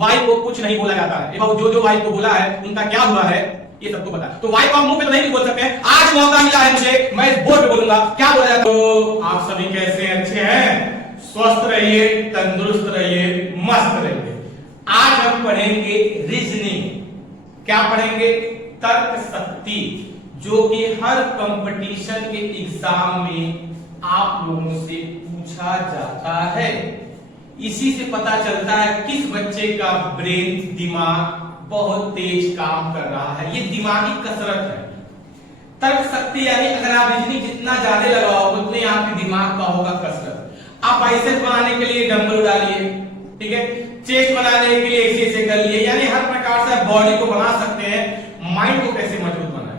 Y को कुछ नहीं बोला जाता है। जो वाई को बोला है उनका क्या हुआ है ये सबको पता है। तो वाई को हम मुंह पे तो नहीं बोल सकते हैं। आज मौका मिला है मुझे, मैं इस बोर्ड पे बोलूंगा क्या बोला जाता है। तो आप सभी कैसे हैं? अच्छे हैं? स्वस्थ रहिए, तंदुरुस्त रहिए, मस्त रहिए। आज हम पढ़ेंगे रीजनिंग। क्या पढ़ेंगे? तर्क शक्ति, जो कि हर कंपटीशन के एग्जाम में आप लोगों से पूछा जाता है। इसी से पता चलता है किस बच्चे का ब्रेन, दिमाग बहुत तेज काम कर रहा है। ये दिमागी कसरत है। तर्क शक्ति यानी अगर आप रीजनिंग जितना ज्यादा लगाओ उतने आपके दिमाग का होगा कसरत। आप बाइसेप्स बनाने के लिए डंबल उड़ालिए, ठीक है, चेस्ट बनाने के लिए ऐसे कर लिए, यानी हर प्रकार से बॉडी को बना सकते हैं। माइंड को कैसे मजबूत बनाए?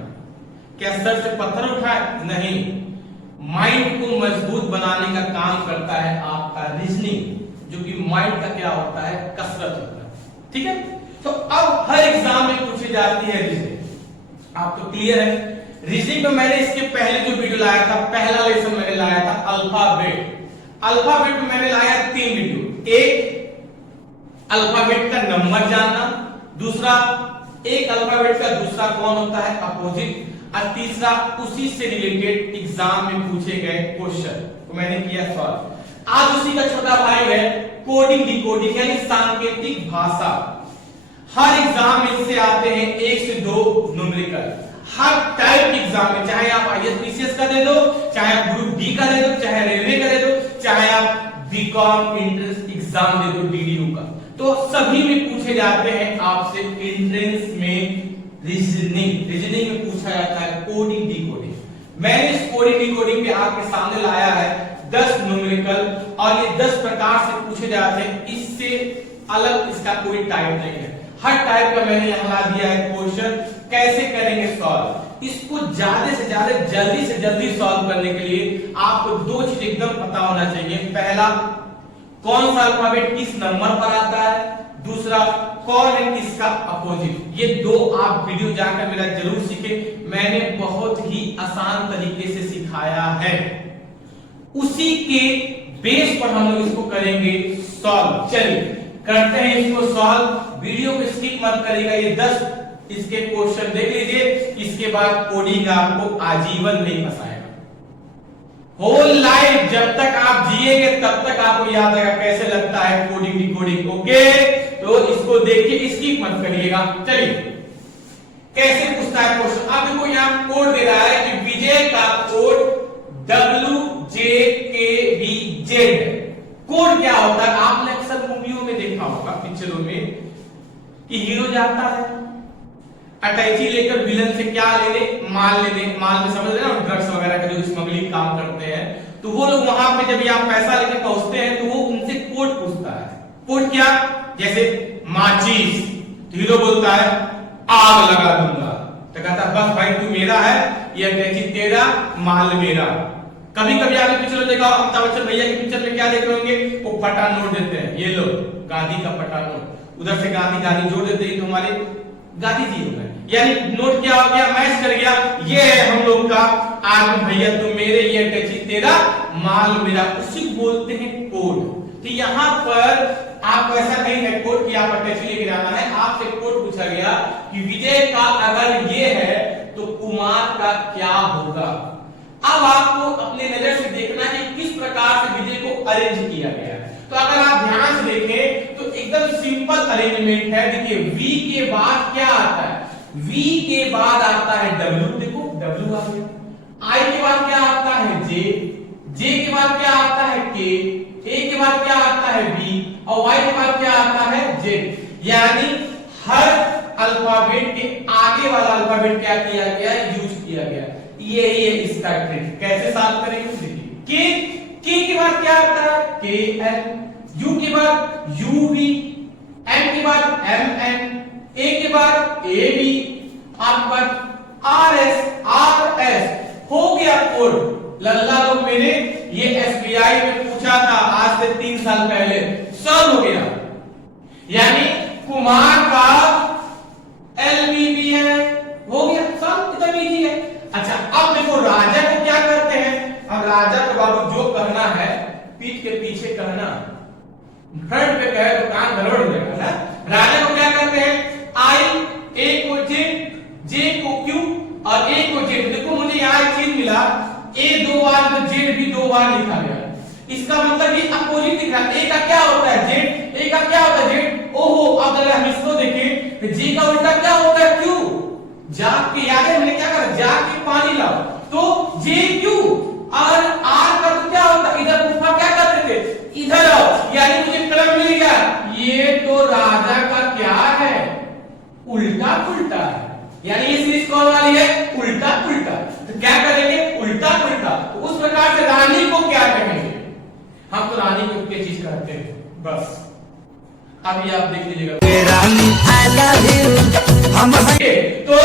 क्या सर से पत्थर उठाए? नहीं, माइंड को मजबूत बनाने का काम करता है आपका रीजनिंग, जो कि माइंड का क्या होता है? कसरत होता है। ठीक है, तो अब हर एग्जाम में पूछी जाती है रीजनिंग। आप तो क्लियर है? रीजनिंग में मैंने इसके पहले जो वीडियो लाया था, पहला लेसन मैंने लाया था अल्फाबेट। अल्फाबेट में मैंने लाया 3 वीडियो। एक, अल्फाबेट का नंबर जानना, दूसरा एक अल्फाबेट का दूसरा कौन होता है? अपोजिट, और तीसरा उसी से रिलेटेड एग्जाम में पूछे गए क्वेश्चन तो मैंने किया सॉल्व। आज उसी का छोटा भाई है कोडिंग डिकोडिंग, यानी सांकेतिक भाषा। हर एग्जाम में इससे आते हैं 1 से 2 न्यूमेरिकल। हर टाइप के एग्जाम में, चाहे आप आईएएस का दे दो, चाहे आप ग्रुप डी का दे दो, चाहे रेलवे का दे दो, चाहे आप बीकॉम एंट्रेंस एग्जाम दे दो डीडीयू का, तो सभी में पूछे जाते हैं आपसे एंट्रेंस में रीजनिंग में पूछा जाता है कोडिंग डिकोडिंग। मैंने इस कोडिंग डिकोडिंग पे आपके सामने लाया है 10 न्यूमेरिकल, और ये 10 प्रकार से पूछे जाते हैं। इससे अलग इसका कोई टाइप नहीं है। हर टाइप का मैंने यहां ला दिया है क्वेश्चन। कैसे करेंगे सॉल्व? इसको ज्यादा से ज्यादा जल्दी से जल्दी सॉल्व करने के लिए आपको 2 चीज एकदम पता होना चाहिए। पहला, कौन सा अल्फाबेट किस नंबर पर आता है, दूसरा कौन है किसका अपोजिट। ये 2 आप वीडियो जाकर मेरा जरूर सीखे। मैंने बहुत ही आसान तरीके से सिखाया है। उसी के बेस पर हम लोग इसको करेंगे सॉल्व। चलिए करते हैं इसको सॉल्व। वीडियो को स्किप मत करिएगा। ये 10 इसके क्वेश्चन देख लीजिए, इसके बाद कोडिंग आपको आजीवन नहीं फंसाएगा। होल लाइफ जब तक आप जिएंगे तब तक आपको याद आएगा कैसे लगता है कोडिंग डिकोडिंग। ओके, तो इसको देख के स्किप मत करिएगा। चलिए कैसे पूछता है क्वेश्चन। आप देखो यहाँ कोड दे रहा है कि विजय का कोड WJKVZ। कोड क्या होता है? आपने अक्सर मूवियों में देखा होगा, पिक्चरों में, कि हीरो जाता है अटैची लेकर विलन से क्या लेने? माल लेने। माल में समझ रहे हैं, ड्रग्स वगैरह का जो स्मगलिंग काम करते हैं, तो वो लोग वहां पे जब आप पैसा लेकर पहुंचते हैं तो वो उनसे कोड पूछता है। कोड क्या? जैसे माचिस, तो हीरो बोलता है आग लगा दूंगा, तो कहता है बस भाई तू मेरा है, ये अटैची तेरा, माल मेरा। कभी कभी आपने पिक्चर में देखा, अमिताभ बच्चन भैया की पिक्चर में क्या देख रहे होंगे? वो फटा नोट देते हैं, ये लो गांधी का फटा नोट, उधर से गांधी गांधी जोड़ देते हैं तो हमारे गांधी जी हो गए। यानी नोट क्या हो गया? मैच कर गया। ये है हम लोग का आग भैया तुम मेरे, ये अटैची तेरा, माल मेरा, उसी बोलते हैं कोड। तो यहाँ पर आपको ऐसा नहीं है कोड कि आप अटैची लेके जाना है। आपसे कोड पूछा गया कि विजय का अगर ये है तो कुमार का क्या होगा। अब आपको अपने नजर से देखना है कि किस प्रकार से विजय को अरेंज किया गया है। तो अगर आप ध्यान से देखें तो एकदम सिंपल अरेंजमेंट है। देखिए V के बाद क्या आता है? V के बाद आता है W। देखो W आ गया। I के बाद क्या आता है? J। J के बाद क्या आता है? K। A के बाद क्या आता है? B। और Y के बाद क्या आता है? Z। यानी हर अल्फाबेट के आगे वाला अल्फाबेट क्या किया गया? यूज किया गया। यही है इसका ट्रिक। कैसे सॉल्व करेंगे? देखिए K के बाद क्या आता है? KL। U के बाद UV। M के बाद MN। A के बाद AB। R के बाद RS। हो गया कोड। लल्ला लोग मेरे, ये SBI में पूछा था आज से 3 साल पहले, सॉल्व हो गया। यानी कुमार का LVB है, हो गया सॉल्व। इतना इजी है। अच्छा अब देखो राजा को क्या करते हैं? अब राजा को बाबू जो कहना है पीठ के पीछे कहना, फ्रंट पे कहे तो कान गड़बड़ हो जाएगा ना। राजा को क्या करते हैं, आई, ए को जेड, जे को क्यू और ए को जेड। देखो मुझे यहाँ एक चीज मिला, ए 2 बार तो जेड भी 2 बार लिखा गया। इसका मतलब ये अपोजिट दिख रहा है। ए का क्या होता है जेड, ए का क्या होता है जेड। ओहो, अब अगर हम इसको देखें तो जे का उल्टा क्या होता है क्यू। जाग के याद है मैंने क्या कहा, जाग के पानी लाओ, तो जे क्यू। और आर का तो क्या होता है, इधर ऊपर क्या करते थे, इधर आओ, यानी मुझे क्रम मिल गया। ये तो राजा का क्या है, उल्टा पुल्टा है, यानी ये सीरीज कौन वाली है, उल्टा पुल्टा। तो क्या करेंगे, उल्टा पुल्टा। तो उस प्रकार से रानी को क्या कहेंगे, हम तो रानी को क्या चीज कहते हैं बस। अभी आप देख लीजिएगा, तो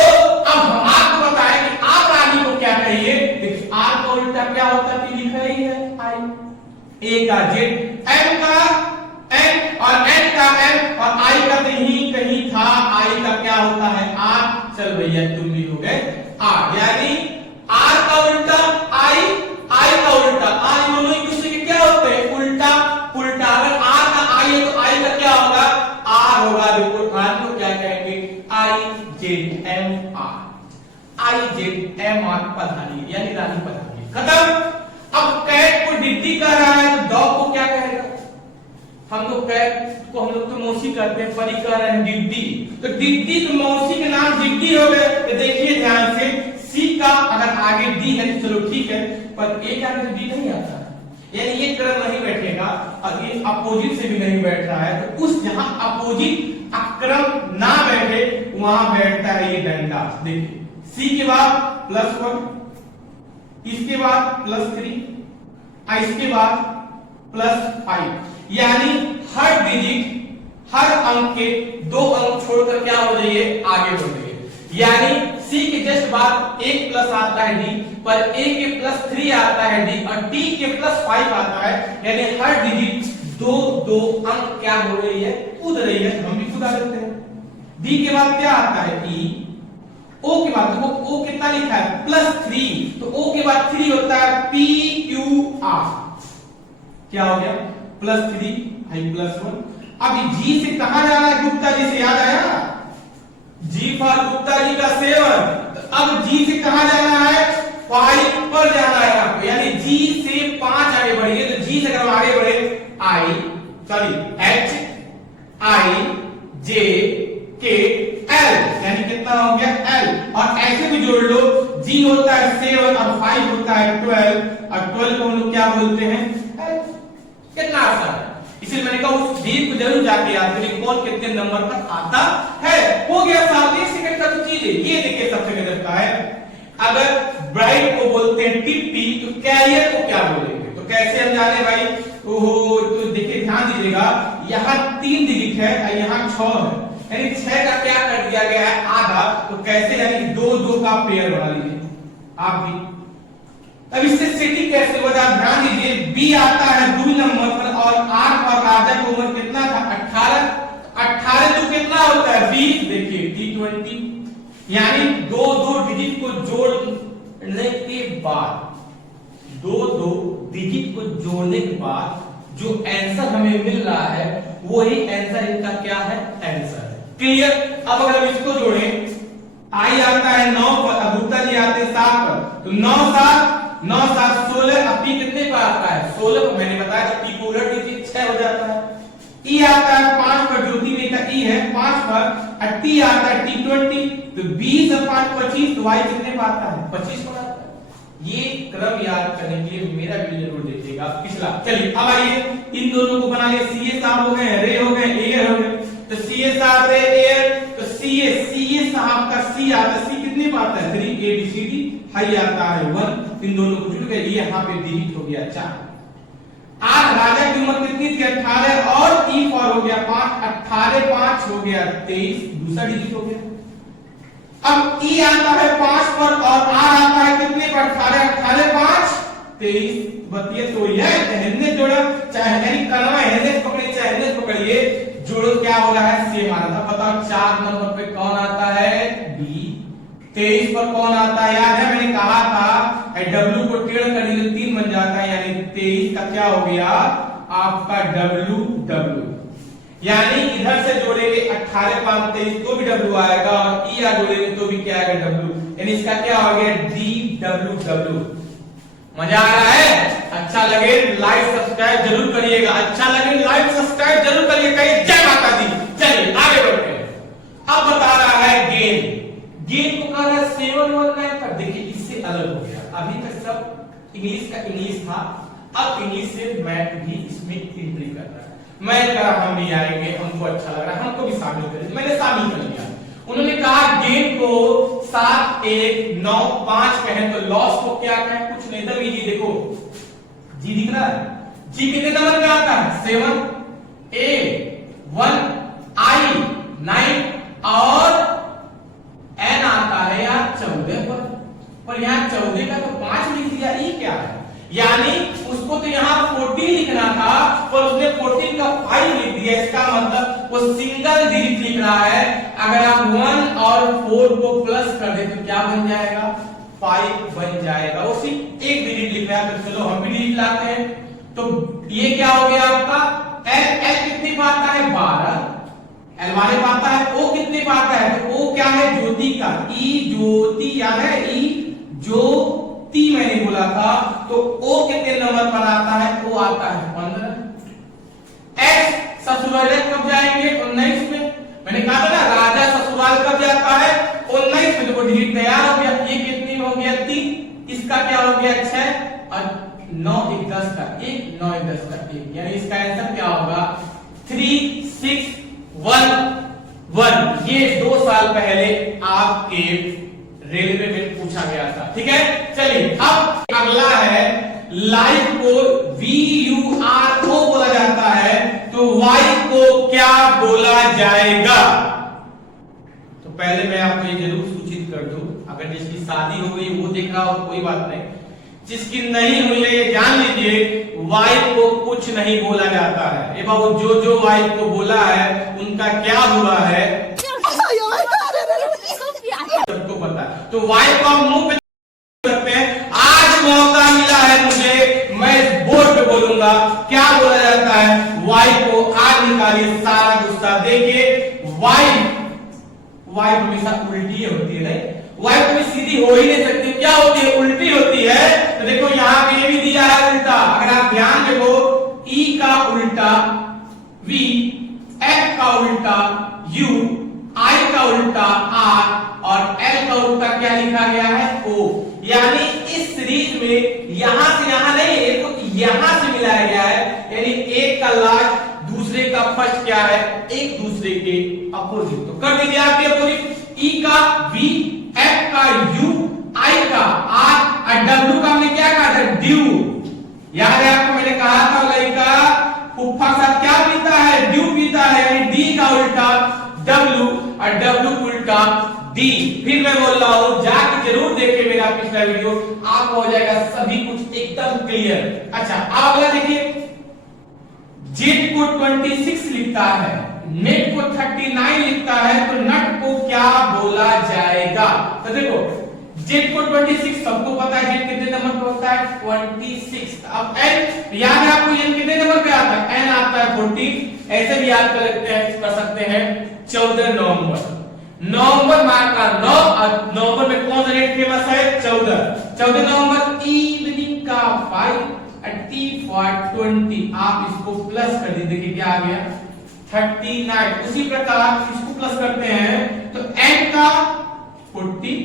अब हम आपको बताएं कि आप रानी को क्या कहिए। देखिए आर का उल्टा क्या होता है, लिखा ही है आई, ए का जेड, एम का एन और एन का एम और आई का कहीं कहीं था, आई का क्या होता है आर। चल भैया तुम भी हो गए आर, यानी आर का उल्टा आई, आई का उल्टा आर, दोनों एक दूसरे के क्या होते हैं, उल्टा पुल्टा। अगर आर का आई है तो आई का क्या होगा, आर होगा। देखो आर को क्या कहेंगे, I Z M R, I Z M R पधारी, यानी रानी पधारी, खत्म। अब कैट को डिड्डी कह रहा है तो डॉग को क्या कहेगा, हम लोग कैट को हम लोग तो मौसी कहते हैं, परी कह रहे हैं डिड्डी, तो डिड्डी तो मौसी के नाम डिड्डी हो गए। तो देखिए ध्यान से, सी का अगर आगे डी है तो चलो ठीक है, पर ए का आगे डी नहीं आता, यानी ये क्रम नहीं बैठेगा और ये अपोजिट से भी नहीं बैठ रहा है। तो उस जहां अपोजिट अक्रम ना बैठे वहां बैठता है ये डंडा। देखिए सी के बाद +1, इसके बाद +3, इसके बाद +5, यानी हर डिजिट हर अंक के 2 अंक छोड़कर क्या हो जाइए, आगे बढ़ जाइए। यानी सी के जस्ट बाद 1 प्लस आता है डी, पर ए के +3 आता है डी और डी के +5 आता है, यानी हर डिजिट 2 अंक क्या हो रही है, कूद रही है। हम भी कूदा देते हैं। डी के बाद क्या आता है ई, ओ के बाद देखो ओ कितना लिखा है +3, तो ओ के बाद 3 होता है पी क्यू आर, क्या हो गया +3 +1। अब जी से कहां जाना है, गुप्ता जी से, याद आया, जी फॉर गुप्ता जी का 7। तो अब जी से कहां जाना है, 5 पर जाना है आपको, यानी जी से 5 आगे बढ़िए। तो जी से अगर हम आगे बढ़े, आई सॉरी एच आई जे के एल, यानी कितना हो गया एल, और ऐसे भी जोड़ लो, जी होता है 7 और 5 होता है 12 और 12 को हम लोग क्या बोलते हैं, एल। कितना आसान है, इसलिए मैंने कहा उस डीप को जरूर जाके याद करिए कौन कितने नंबर पर आता है। हो गया 7 सेकंड का तो चीज है। ये देखिए सबसे गजब का है, अगर ब्राइट को बोलते हैं टिप्पी तो कैरियर को क्या बोलेंगे, तो कैसे हम जाने भाई, ओहो तो देखिए ध्यान दीजिएगा, यहाँ 3 डिजिट है और यहाँ 6 है, यानी 6 का क्या कर दिया गया है आधा, तो कैसे, यानी 2 का पेयर बना लीजिए आप भी। अब इससे सेटिंग कैसे होगा, ध्यान दीजिए, बी आता है 2 नंबर पर और आर पर राजा की उम्र कितना था 18, 18 तो कितना होता है 20, देखिए T20, यानी 2 डिजिट को जोड़ने के बाद, 2 डिजिट को जोड़ने के बाद जो आंसर हमें मिल रहा है वही आंसर इनका क्या है, आंसर है। क्लियर। अब अगर हम इसको जोड़ें, आई आता है 9 पर, गुप्ता जी आते हैं 7 पर, तो 9 7 16, अब पी कितने पर आता है 16 पर, मैंने बताया था पी को उलट दीजिए 6 हो जाता है। ई आता है 5 पर, ज्योति में का ई है 5 पर, और टी आता है T20, तो 20 और 5 25, तो वाई कितने पर आता है 25 पर आता है। ये क्रम याद करने के लिए मेरा वीडियो जरूर देखिएगा पिछला। चलिए अब आइए इन दोनों को बना लिए, सीए साहब हो गए, रे हो गए, एयर हो गए, तो सीए साहब रे एयर, तो सीए साहब का सी आता है, सी कितने पर आता है 3, ABCD हाई आता है 1, इन दोनों को जुड़ गए, ये यहाँ पे डिजिट हो गया 4। आज राजा की उम्र कितनी थी 18 और ई फॉर हो गया 5, 18 5 हो गया 23, दूसरा डिजिट हो गया। अब ई आता है 5 पर और आर आता है कितने पर 18, 18 5 23, बताइए तो यह हिंदे जोड़ा, चाहे यानी कलमा हिंदे पकड़िए चाहे हिंदे पकड़िए, जोड़ो क्या हो रहा है सेम आ रहा था। बताओ 4 नंबर पे कौन आता है बी, 23 पर कौन आता है, याद है मैंने कहा था डब्ल्यू को टेढ़ कर लीजिए 3 बन जाता है, यानी 23 का क्या हो गया आपका डब्ल्यू, यानी इधर से जोड़ेंगे 18 5 23 तो भी डब्ल्यू आएगा, और ई आर जोड़ेंगे तो भी क्या आएगा डब्ल्यू, यानी इसका क्या हो गया डी डब्ल्यू डब्ल्यू। मजा आ रहा है? अच्छा लगे लाइक सब्सक्राइब जरूर करिएगा, अच्छा लगे लाइक सब्सक्राइब जरूर करिएगा। जय माता दी। चलिए आगे बढ़ते हैं। अब बता रहा है गेन, गेन को कह रहा है 719 पर। देखिए इससे अलग हो गया, अभी तक सब इंग्लिश का इंग्लिश था, अब इंग्लिश से मैथ भी इसमें एंट्री कर रहा है। मैं कहा हम भी आएंगे, हमको अच्छा लग रहा है, हमको भी शामिल करें, मैंने शामिल कर लिया। उन्होंने कहा गेन को 7 1 9 5 कहें तो लॉस को क्या कहें, कुछ नहीं था जी। देखो जी दिख रहा है, जी कितने नंबर पे आता है 7 A 1 I 9 और N आता है यार 14 पर यहाँ 14 का तो 5 लिख दिया, ये क्या है? यानी उसको तो यहाँ 14 लिखना था पर उसने 14 का 5 लिख दिया। इसका मतलब वो सिंगल डिजिट लिख रहा है। अगर आप 1 और 4 को प्लस कर दे तो क्या बन जाएगा 5 बन जाएगा। वो सिर्फ एक डिजिट लिख रहा है, तो चलो हम भी डिजिट लाते हैं। तो ये क्या हो गया आपका एल, एल कितने पाता है 12, एल वाले पाता है, ओ कितने पाता है, तो ओ क्या है ज्योति का, ई ज्योति याद है, ई ज्योति मैंने बोला था, तो ओ कितने नंबर पर आता है, ओ आता है 15। एक्स ससुराल कब जाएंगे 19 में, मैंने कहा था ना राजा ससुराल कब जाता है 19 में। तो डिजिट तैयार हो गया, ये कितनी हो गया 3, इसका क्या हो गया 6 और 9 1 10 का 1 9 1 10 का 1, यानी इसका आंसर क्या होगा 3 6 1 1। ये 2 साल पहले आपके रेलवे में पूछा गया था, ठीक है। चलिए अब अगला है लाइफ को VURO बोला जाता है, तो वाई को क्या बोला जाएगा? तो पहले मैं आपको ये जरूर सूचित कर दूं, अगर जिसकी शादी हो गई वो देख रहा हो कोई बात नहीं, जिसकी नहीं हुई है ये जान लीजिए वाइफ को कुछ नहीं बोला जाता है। ये बाबू जो वाइफ को बोला है उनका क्या हुआ है सबको पता है। तो वाइफ को हम मुंह पे सकते हैं, आज मौका मिला है मुझे, मैं इस बोर्ड पे बोलूंगा क्या बोला जाता है वाइफ को। आज निकालिए सारा गुस्सा। देखिए वाइफ हमेशा उल्टी होती है, नहीं वाइफ कभी सीधी हो ही नहीं सकती, क्या होती है उल्टी होती है। तो देखो यहाँ पे ये भी दिया है उल्टा, अगर आप ध्यान देखो ई का उल्टा V, F का उल्टा U, I का उल्टा R और L का उल्टा क्या लिखा गया है O। यानी इस सीरीज में यहां से यहां नहीं, एक तो यहां से मिलाया गया है, यानी एक का लास्ट दूसरे का फर्स्ट क्या है एक दूसरे के अपोजिट। तो कर दीजिए आपके अपोजिट, ई का V, F का U, I का R और W का हमने क्या कहा था ड्यू। याद है आपको मैंने कहा था लड़का फुफ्फा के साथ क्या पीता है ड्यू पीता है, यानी D का उल्टा W और W उल्टा D। फिर मैं बोल रहा हूं जाके जरूर देखिए मेरा पिछला वीडियो, आपको हो जाएगा सभी कुछ एकदम क्लियर। अच्छा अब अगला देखिए, जेट को 26 लिखता है, नेट को 39 लिखता है, तो नट को क्या बोला जाएगा? तो देखो जेट को 26 सबको पता है, जेट कितने नंबर पे होता है 26। अब n याद है आपको n कितने नंबर पे आता है, n आता है 14, ऐसे भी याद कर सकते हैं 14 नवंबर। नवंबर माह का 9 और नवंबर में कौन सा डेट फेमस है 14 नवंबर। इवनिंग का 5 T for 20, आप इसको प्लस कर दीजिए, देखिए क्या आ गया 39। उसी प्रकार इसको प्लस करते हैं तो n का 40,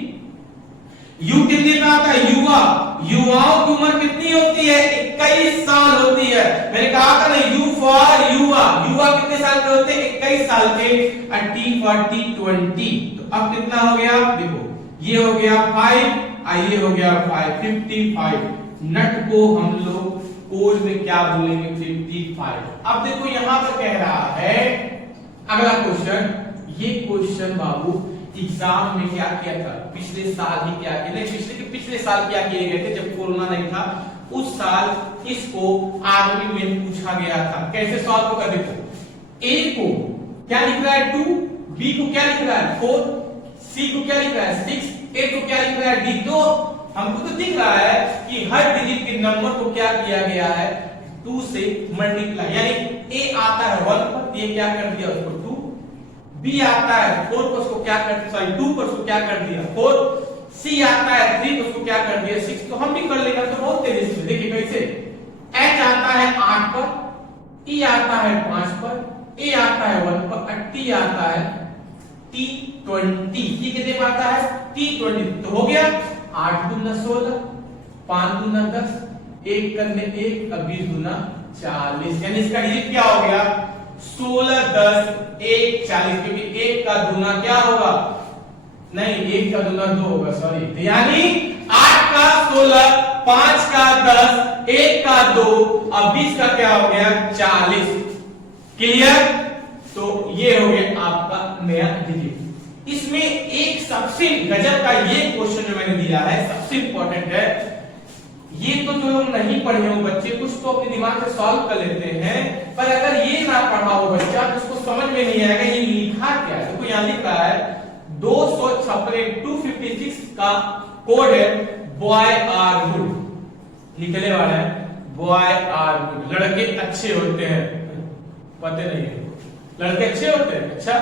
U कितने पे आता है युवा, युवाओं की उम्र कितनी होती है 21 साल होती है। मैंने कहा था ना U for युवा, युवा कितने साल के होते हैं 21 साल के, और T for 20। तो अब कितना हो गया देखो, ये हो गया 5, ये हो गया 5, 55। नट को हम लोग कोड में क्या बोलेंगे 55। अब देखो यहां पर कह रहा है अगला क्वेश्चन, ये क्वेश्चन बाबू एग्जाम में क्या किया था पिछले साल ही क्या किया, नहीं पिछले साल क्या किए गए थे जब कोरोना नहीं था, उस साल इसको आर्मी में पूछा गया था। कैसे सॉल्व होगा देखो, ए को क्या लिख रहा है 2, बी को क्या लिख रहा है 4, सी को क्या लिख रहा है 6, ए को क्या लिख रहा है डी। तो हमको तो दिख रहा है कि हर डिजिट के नंबर को क्या किया गया है 2 से मल्टीप्लाई, यानी ए आता है 1 पर, ये क्या कर दिया उसको 2, बी आता है 4 पर, उसको क्या कर दिया, सॉरी 2 पर, उसको क्या कर दिया 4, सी आता है 3 पर, उसको क्या कर दिया 6। तो हम भी कर लेंगे तो बहुत तेजी से। देखिए कैसे, एच आता है 8 पर, ई आता है 5 पर, ए आता है 1 पर, और टी आता है T20। ये कितने पर आता है T20। तो हो गया 8 दूना 16, 5 दूना 10, 1 करने 1, अब 20 दूना 40, यानी इसका डिजिट क्या हो गया 16, 10, 1, 40, क्योंकि 1 का दूना क्या होगा, नहीं 1 का दूना 2 होगा, सॉरी। तो यानी 8 का 16, 5 का 10, 1 का 2, अब 20 का क्या हो गया 40। क्लियर? तो ये हो गया आपका नया डिजिट। इसमें एक सबसे गजब का ये क्वेश्चन जो मैंने दिया है, सबसे इंपॉर्टेंट है। ये तो जो लोग नहीं पढ़े हो बच्चे, कुछ तो अपने दिमाग से सॉल्व कर लेते हैं, पर अगर ये ना पढ़ा हो बच्चा तो उसको समझ में नहीं आएगा ये लिखा क्या है। देखो यहां लिख रहा है 256 का कोड है बॉय आर गुड। लिखने वाला है बॉय आर गुड, लड़के अच्छे होते हैं। पता नहीं है, लड़के अच्छे होते हैं। अच्छा,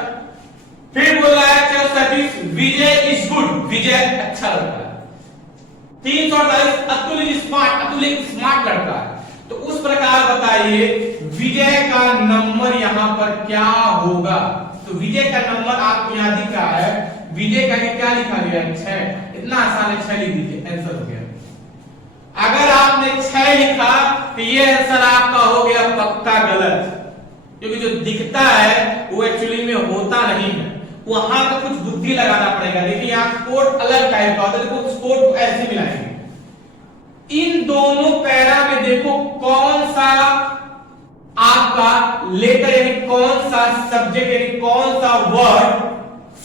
फिर बोल रहा है चलो सतीश विजय इज गुड, विजय अच्छा लड़का है। 348 अतुल इज स्मार्ट, अतुल एक स्मार्ट लड़का है। तो उस प्रकार बताइए विजय का नंबर यहां पर क्या होगा। तो विजय का नंबर आपको यहां दिख रहा है, विजय का क्या लिखा गया है 6। इतना आसान है, 6 लिख दीजिए, आंसर हो गया। अगर आपने 6 लिखा तो ये आंसर आपका हो गया पक्का गलत, क्योंकि जो दिखता है वो एक्चुअली में होता नहीं है, वहां पे कुछ बुद्धि लगाना पड़ेगा। देखिए यहाँ कोड अलग टाइप का होता है, देखो कोड को ऐसे मिलाएंगे। इन दोनों पैरा में देखो कौन सा आपका लेटर यानी कौन सा सब्जेक्ट यानी कौन सा वर्ड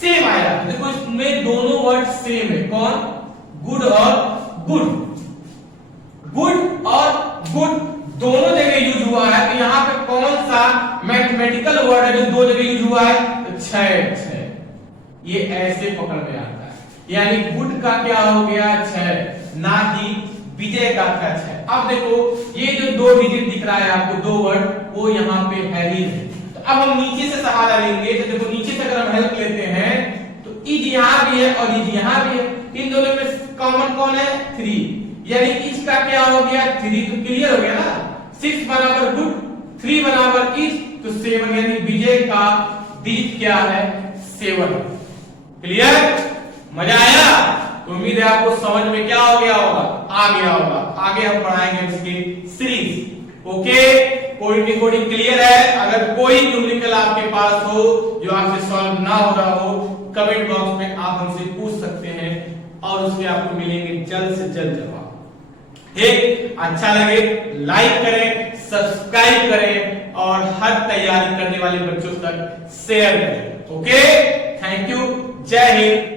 सेम आया। देखो इसमें दोनों वर्ड सेम है, कौन, गुड और गुड। गुड और गुड दोनों जगह यूज हुआ है, तो यहां पे कौन सा मैथमेटिकल वर्ड है जो 2 जगह यूज हुआ है, तो 6। ये ऐसे पकड़ में आता है, यानी गुड का क्या हो गया 6, ना कि विजय का क्या 6। अब देखो ये जो 2 डिजिट दिख रहा है आपको, 2 वर्ड, वो यहाँ पे है ही नहीं। तो अब हम नीचे से सहारा लेंगे। तो देखो नीचे से अगर हम हेल्प लेते हैं तो इज यहाँ भी है और इज यहाँ भी है, इन दोनों में कॉमन कौन है 3, यानी इज का क्या हो गया 3। तो क्लियर हो गया ना, 6 बराबर गुड, 3 बराबर इज, तो 7, यानी विजय का डिजिट क्या है 7। क्लियर? मजा आया? उम्मीद है आपको समझ में क्या हो गया होगा, आ गया होगा। आगे हम पढ़ाएंगे इसकी series. Okay, coding coding clear है? अगर कोई न्यूमेरिकल आपके पास हो जो आपसे सॉल्व ना हो रहा हो, कमेंट बॉक्स में आप हमसे पूछ सकते हैं और उसके आपको मिलेंगे जल्द से जल्द जवाब। ठीक, अच्छा लगे लाइक करें, सब्सक्राइब करें और हर तैयारी करने वाले बच्चों तक शेयर करें। ओके, थैंक यू, जय हिंद।